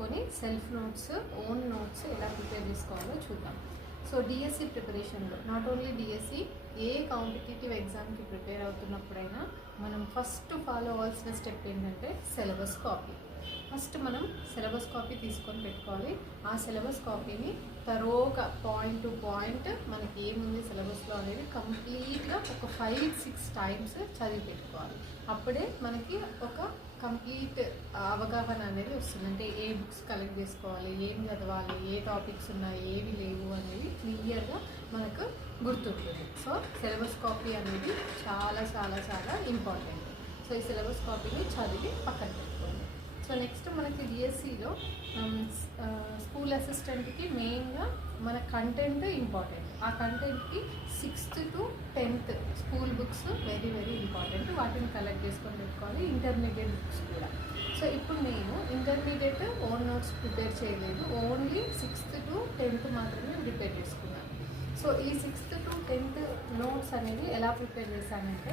పెట్టుకొని self notes own notes ఎలా prepare చేసుకోవాలో చూద్దాం. సో డిఎస్సి ప్రిపరేషన్లో not only DSC a competitive ఎగ్జామ్కి ప్రిపేర్ అవుతున్నప్పుడైనా మనం ఫస్ట్ ఫాలో అవ్వాల్సిన స్టెప్ ఏంటంటే సిలబస్ కాపీ. ఫస్ట్ మనం సిలబస్ కాపీ తీసుకొని పెట్టుకోవాలి. ఆ సిలబస్ కాపీని తరోగా పాయింట్ టు పాయింట్ మనకి ఏముంది సిలబస్లో అనేది కంప్లీట్గా ఒక ఫైవ్ సిక్స్ టైమ్స్ చదివి పెట్టుకోవాలి. అప్పుడే మనకి ఒక కంప్లీట్ అవగాహన అనేది వస్తుంది. అంటే ఏ బుక్స్ కలెక్ట్ చేసుకోవాలి ఏం చదవాలి ఏ టాపిక్స్ ఉన్నాయి ఏవి లేవు అనేవి క్లియర్గా మనకు గుర్తుంటుంది. సో సిలబస్ కాపీ అనేది చాలా చాలా చాలా ఇంపార్టెంట్. సో ఈ సిలబస్ కాపీని చదివి పక్కన సో నెక్స్ట్ మనకి డిఎస్సిలో స్కూల్ అసిస్టెంట్కి మెయిన్గా మన కంటెంట్ ఇంపార్టెంట్ ఆ కంటెంట్కి sixth to tenth school books very very important వాటిని కలెక్ట్ చేసుకొని పెట్టుకోవాలి. ఇంటర్మీడియట్ బుక్స్ కూడా. సో ఇప్పుడు నేను ఇంటర్మీడియట్ ఓన్ నోట్స్ ప్రిపేర్ చేయలేదు. ఓన్లీ సిక్స్త్ టు టెన్త్ మాత్రమే ప్రిపేర్ చేసుకున్నాను. సో ఈ సిక్స్త్ టు టెన్త్ నోట్స్ అనేది ఎలా ప్రిపేర్ చేశానంటే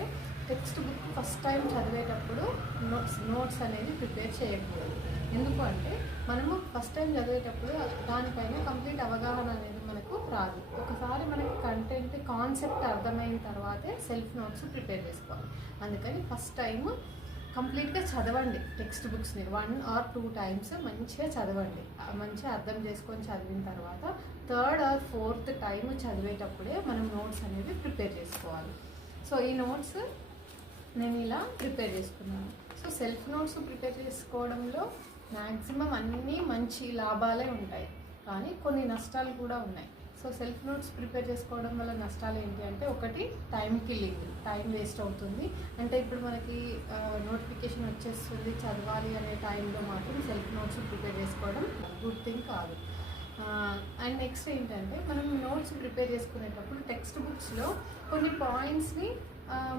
టెక్స్ట్ బుక్ ఫస్ట్ టైం చదివేటప్పుడు నోట్స్ నోట్స్ అనేది ప్రిపేర్ చేయకూడదు. ఎందుకు అంటే మనము ఫస్ట్ టైం చదివేటప్పుడు దానిపైన కంప్లీట్ అవగాహన అనేది మనకు రాదు. ఒకసారి మనకి కంటెంట్ కాన్సెప్ట్ అర్థమైన తర్వాతే సెల్ఫ్ నోట్స్ ప్రిపేర్ చేసుకోవాలి. అందుకని ఫస్ట్ టైం కంప్లీట్గా చదవండి టెక్స్ట్ బుక్స్ని వన్ ఆర్ టూ టైమ్స్ మంచిగా చదవండి. మంచిగా అర్థం చేసుకొని చదివిన తర్వాత థర్డ్ ఆర్ ఫోర్త్ టైం చదివేటప్పుడే మనం నోట్స్ అనేది ప్రిపేర్ చేసుకోవాలి. సో ఈ నోట్స్ నేను ఇలా ప్రిపేర్ చేసుకున్నాను. సో సెల్ఫ్ నోట్స్ ప్రిపేర్ చేసుకోవడంలో మ్యాక్సిమం అన్నీ మంచి లాభాలే ఉంటాయి. కానీ కొన్ని నష్టాలు కూడా ఉన్నాయి. సో సెల్ఫ్ నోట్స్ ప్రిపేర్ చేసుకోవడం వల్ల నష్టాలు ఏంటి అంటే ఒకటి టైం కిల్లింగ్ టైం వేస్ట్ అవుతుంది. అంటే ఇప్పుడు మనకి నోటిఫికేషన్ వచ్చేస్తుంది చదవాలి అనే టైంలో మాత్రం సెల్ఫ్ నోట్స్ ప్రిపేర్ చేసుకోవడం గుడ్ థింగ్ కాదు. అండ్ నెక్స్ట్ ఏంటంటే మనం నోట్స్ ప్రిపేర్ చేసుకునేటప్పుడు టెక్స్ట్ బుక్స్లో కొన్ని పాయింట్స్ని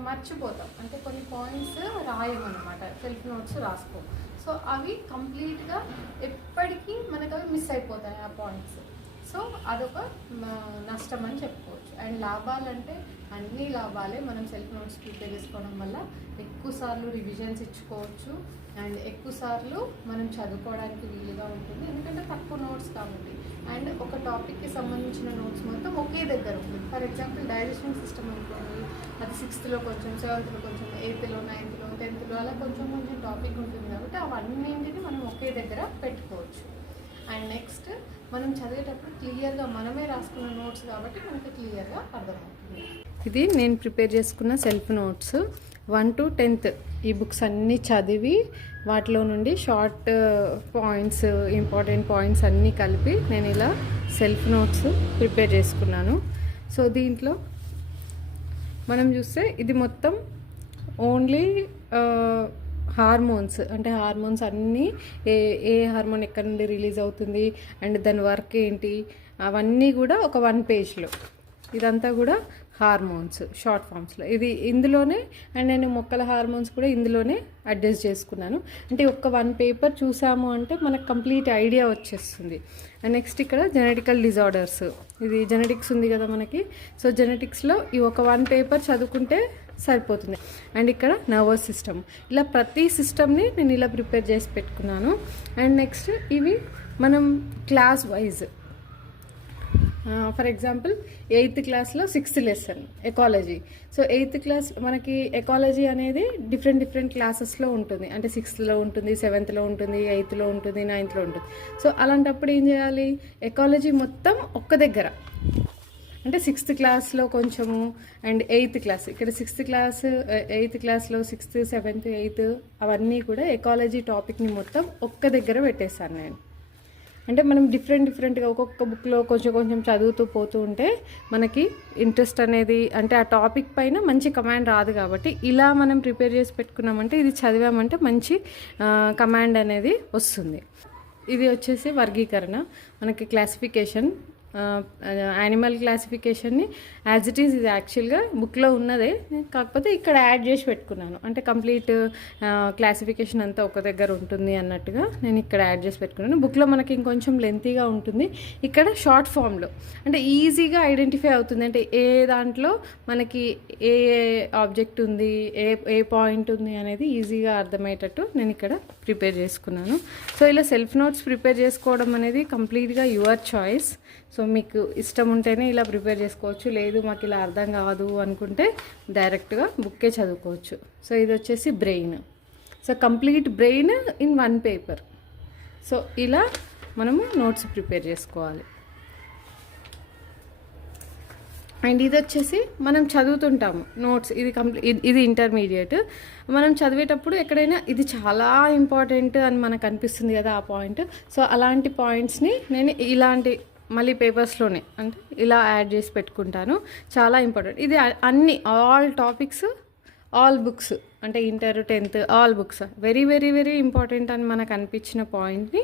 మర్చిపోతాం. అంటే కొన్ని పాయింట్స్ రాయమన్నమాట సెల్ఫ్ నోట్స్ రాసుకో. సో అవి కంప్లీట్గా ఎప్పటికీ మనకు అవి మిస్ అయిపోతాయి ఆ పాయింట్స్. సో అదొక నష్టం అని చెప్పుకోవచ్చు. అండ్ లాభాలంటే అన్ని లాభాలే మనం సెల్ఫ్ నోట్స్ ప్రిపేర్ చేసుకోవడం వల్ల ఎక్కువ సార్లు రివిజన్స్ ఇచ్చుకోవచ్చు. అండ్ ఎక్కువ సార్లు మనం చదువుకోవడానికి వీలుగా ఉంటుంది. ఎందుకంటే తక్కువ నోట్స్ కాబట్టి. అండ్ ఒక టాపిక్కి సంబంధించిన నోట్స్ మొత్తం ఒకే దగ్గర ఉంటుంది. ఫర్ ఎగ్జాంపుల్ డైజెషన్ సిస్టమ్ అనుకోండి అది సిక్స్త్లో కొంచెం సెవెంత్లో కొంచెం ఎయిత్లో నైన్త్లో టెన్త్లో అలా కొంచెం కొంచెం టాపిక్ ఉంటుంది కాబట్టి అవన్నింటినీ మనం ఒకే దగ్గర పెట్టుకోవచ్చు. అండ్ నెక్స్ట్ మనం చదివేటప్పుడు క్లియర్గా మనమే రాసుకున్న నోట్స్ కాబట్టి మనకి క్లియర్గా అర్థమవుతుంది. ఇది నేను ప్రిపేర్ చేసుకున్న self notes one to tenth ఈ బుక్స్ అన్నీ చదివి వాటిలో నుండి షార్ట్ పాయింట్స్ ఇంపార్టెంట్ పాయింట్స్ అన్నీ కలిపి నేను ఇలా సెల్ఫ్ నోట్స్ ప్రిపేర్ చేసుకున్నాను. సో దీంట్లో మనం చూస్తే ఇది మొత్తం ఓన్లీ హార్మోన్స్ అంటే హార్మోన్స్ అన్నీ ఏ ఏ హార్మోన్ ఎక్కడి నుండి రిలీజ్ అవుతుంది అండ్ దాని వర్క్ ఏంటి అవన్నీ కూడా ఒక వన్ పేజ్లో. ఇదంతా కూడా హార్మోన్స్ షార్ట్ ఫామ్స్లో ఇది ఇందులోనే అండ్ నేను మొక్కల హార్మోన్స్ కూడా ఇందులోనే అడ్జస్ట్ చేసుకున్నాను. అంటే ఒక్క వన్ పేపర్ చూసాము అంటే మనకు కంప్లీట్ ఐడియా వచ్చేస్తుంది. నెక్స్ట్ ఇక్కడ జెనెటికల్ డిజార్డర్స్. ఇది జెనెటిక్స్ ఉంది కదా మనకి. సో జెనెటిక్స్లో ఈ ఒక వన్ పేపర్ చదువుకుంటే సరిపోతుంది. అండ్ ఇక్కడ నర్వస్ సిస్టమ్. ఇలా ప్రతి సిస్టమ్ని నేను ఇలా ప్రిపేర్ చేసి పెట్టుకున్నాను. అండ్ నెక్స్ట్ ఇవి మనం class wise. For example eighth క్లాస్లో sixth lesson ecology. So eighth class మనకి ఎకాలజీ అనేది డిఫరెంట్ డిఫరెంట్ క్లాసెస్లో ఉంటుంది. అంటే సిక్స్త్లో ఉంటుంది సెవెంత్లో ఉంటుంది ఎయిత్లో ఉంటుంది నైన్త్లో ఉంటుంది. సో అలాంటప్పుడు ఏం చేయాలి? ఎకాలజీ మొత్తం ఒక్క దగ్గర. అంటే సిక్స్త్ క్లాస్లో కొంచెము అండ్ ఎయిత్ క్లాస్. ఇక్కడ సిక్స్త్ క్లాస్ ఎయిత్ క్లాస్లో సిక్స్త్ సెవెంత్ ఎయిత్ అవన్నీ కూడా ఎకాలజీ టాపిక్ని మొత్తం ఒక్క దగ్గర పెట్టేశాను నేను. అంటే మనం డిఫరెంట్ డిఫరెంట్గా ఒక్కొక్క బుక్లో కొంచెం కొంచెం చదువుతూ పోతూ ఉంటే మనకి ఇంట్రెస్ట్ అనేది అంటే ఆ టాపిక్ పైన మంచి కమాండ్ రాదు కాబట్టి ఇలా మనం ప్రిపేర్ చేసి పెట్టుకున్నామంటే ఇది చదివామంటే మంచి కమాండ్ అనేది వస్తుంది. ఇది వచ్చేసి వర్గీకరణ. మనకి క్లాసిఫికేషన్ యానిమల్ క్లాసిఫికేషన్ని యాజ్ ఇట్ ఈస్ ఇది యాక్చువల్గా బుక్లో ఉన్నదే. కాకపోతే ఇక్కడ యాడ్ చేసి పెట్టుకున్నాను. అంటే కంప్లీట్ క్లాసిఫికేషన్ అంతా ఒక దగ్గర ఉంటుంది అన్నట్టుగా నేను ఇక్కడ యాడ్ చేసి పెట్టుకున్నాను. బుక్లో మనకి ఇంకొంచెం లెంతీగా ఉంటుంది. ఇక్కడ షార్ట్ ఫామ్లో అంటే ఈజీగా ఐడెంటిఫై అవుతుంది. అంటే ఏ దాంట్లో మనకి ఏ ఆబ్జెక్ట్ ఉంది ఏ ఏ పాయింట్ ఉంది అనేది ఈజీగా అర్థమయ్యేటట్టు నేను ఇక్కడ ప్రిపేర్ చేసుకున్నాను. సో ఇలా సెల్ఫ్ నోట్స్ ప్రిపేర్ చేసుకోవడం అనేది కంప్లీట్గా యువర్ చాయిస్ సో మీకు ఇష్టం ఉంటేనే ఇలా ప్రిపేర్ చేసుకోవచ్చు. లేదు మాకు ఇలా అర్థం కాదు అనుకుంటే డైరెక్ట్గా బుక్కే చదువుకోవచ్చు. సో ఇది వచ్చేసి brain so complete brain in one paper so ఇలా మనము నోట్స్ ప్రిపేర్ చేసుకోవాలి. అండ్ ఇది వచ్చేసి మనం చదువుతుంటాము నోట్స్ ఇది కంప్లీ ఇది ఇంటర్మీడియట్ మనం చదివేటప్పుడు ఎక్కడైనా ఇది చాలా ఇంపార్టెంట్ అని మనకు అనిపిస్తుంది కదా ఆ పాయింట్ సో అలాంటి పాయింట్స్ని నేను ఇలాంటి మళ్ళీ పేపర్స్లోనే అంటే ఇలా యాడ్ చేసి పెట్టుకుంటాను. చాలా ఇంపార్టెంట్. ఇది అన్ని ఆల్ టాపిక్స్ ఆల్ బుక్స్ అంటే inter tenth all books. Very very very important అని మనకు అనిపించిన పాయింట్ని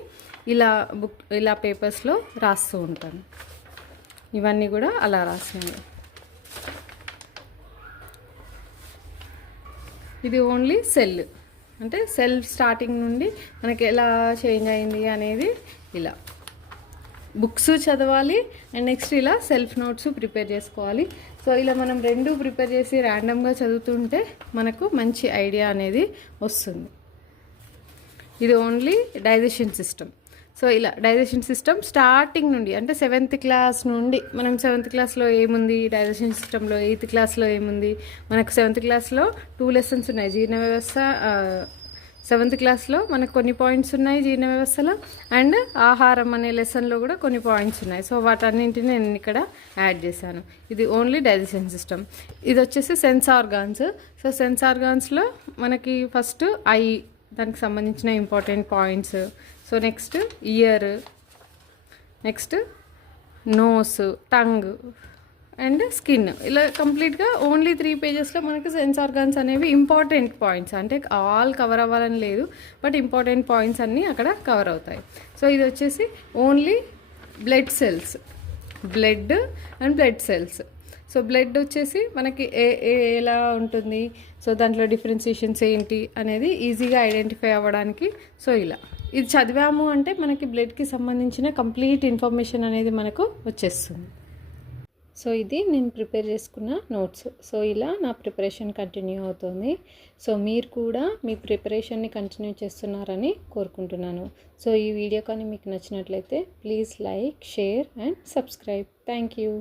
ఇలా బుక్ ఇలా పేపర్స్లో రాస్తూ ఉంటాను. ఇవన్నీ కూడా అలా రాసినాను ఇది ఓన్లీ సెల్. అంటే సెల్ స్టార్టింగ్ నుండి మనకి ఎలా చేంజ్ అయింది అనేది ఇలా. బుక్స్ చదవాలి అండ్ నెక్స్ట్ ఇలా సెల్ఫ్ నోట్స్ ప్రిపేర్ చేసుకోవాలి. సో ఇలా మనం రెండు ప్రిపేర్ చేసి ర్యాండమ్గా చదువుతుంటే మనకు మంచి ఐడియా అనేది వస్తుంది. ఇది ఓన్లీ డైజెషన్ సిస్టమ్ సో ఇలా డైజెషన్ సిస్టమ్ స్టార్టింగ్ నుండి అంటే సెవెంత్ క్లాస్ నుండి మనం సెవెంత్ క్లాస్లో ఏముంది? డైజెషన్ సిస్టంలో ఎయిత్ క్లాస్లో ఏముంది? మనకు సెవెంత్ క్లాస్లో టూ లెసన్స్ ఉన్నాయి. జీర్ణ వ్యవస్థ సెవెంత్ క్లాస్లో మనకు కొన్ని పాయింట్స్ ఉన్నాయి జీర్ణ వ్యవస్థలో అండ్ ఆహారం అనే లెసన్లో కూడా కొన్ని పాయింట్స్ ఉన్నాయి. సో వాటన్నింటిని నేను ఇక్కడ యాడ్ చేశాను. ఇది ఓన్లీ డైజెషన్ సిస్టమ్. ఇది వచ్చేసి సెన్స్ ఆర్గాన్స్. సో సెన్స్ ఆర్గాన్స్లో మనకి ఫస్ట్ ఐ దానికి సంబంధించిన important points. So next ear. Next nose tongue. And skin. ఇలా కంప్లీట్గా ఓన్లీ త్రీ పేజెస్లో మనకి సెన్స్ ఆర్గాన్స్ అనేవి ఇంపార్టెంట్ పాయింట్స్. అంటే ఆల్ కవర్ అవ్వాలని లేదు బట్ ఇంపార్టెంట్ పాయింట్స్ అన్నీ అక్కడ కవర్ అవుతాయి. సో ఇది వచ్చేసి only blood cells. Blood and blood cells. So blood వచ్చేసి మనకి ఏ ఏ ఎలా ఉంటుంది? సో దాంట్లో డిఫరెన్సియేషన్స్ ఏంటి అనేది ఈజీగా ఐడెంటిఫై అవ్వడానికి. సో ఇలా. ఇది చదివాము అంటే మనకి బ్లడ్కి సంబంధించిన కంప్లీట్ ఇన్ఫర్మేషన్ అనేది మనకు వచ్చేస్తుంది. సో ఇది నేను ప్రిపేర్ చేసుకున్న నోట్స్. సో ఇలా నా ప్రిపరేషన్ కంటిన్యూ అవుతుంది. సో మీరు కూడా మీ ప్రిపరేషన్ని కంటిన్యూ చేస్తున్నారని కోరుకుంటున్నాను. సో ఈ వీడియో కానీ మీకు నచ్చినట్లయితే please like share and subscribe. Thank you.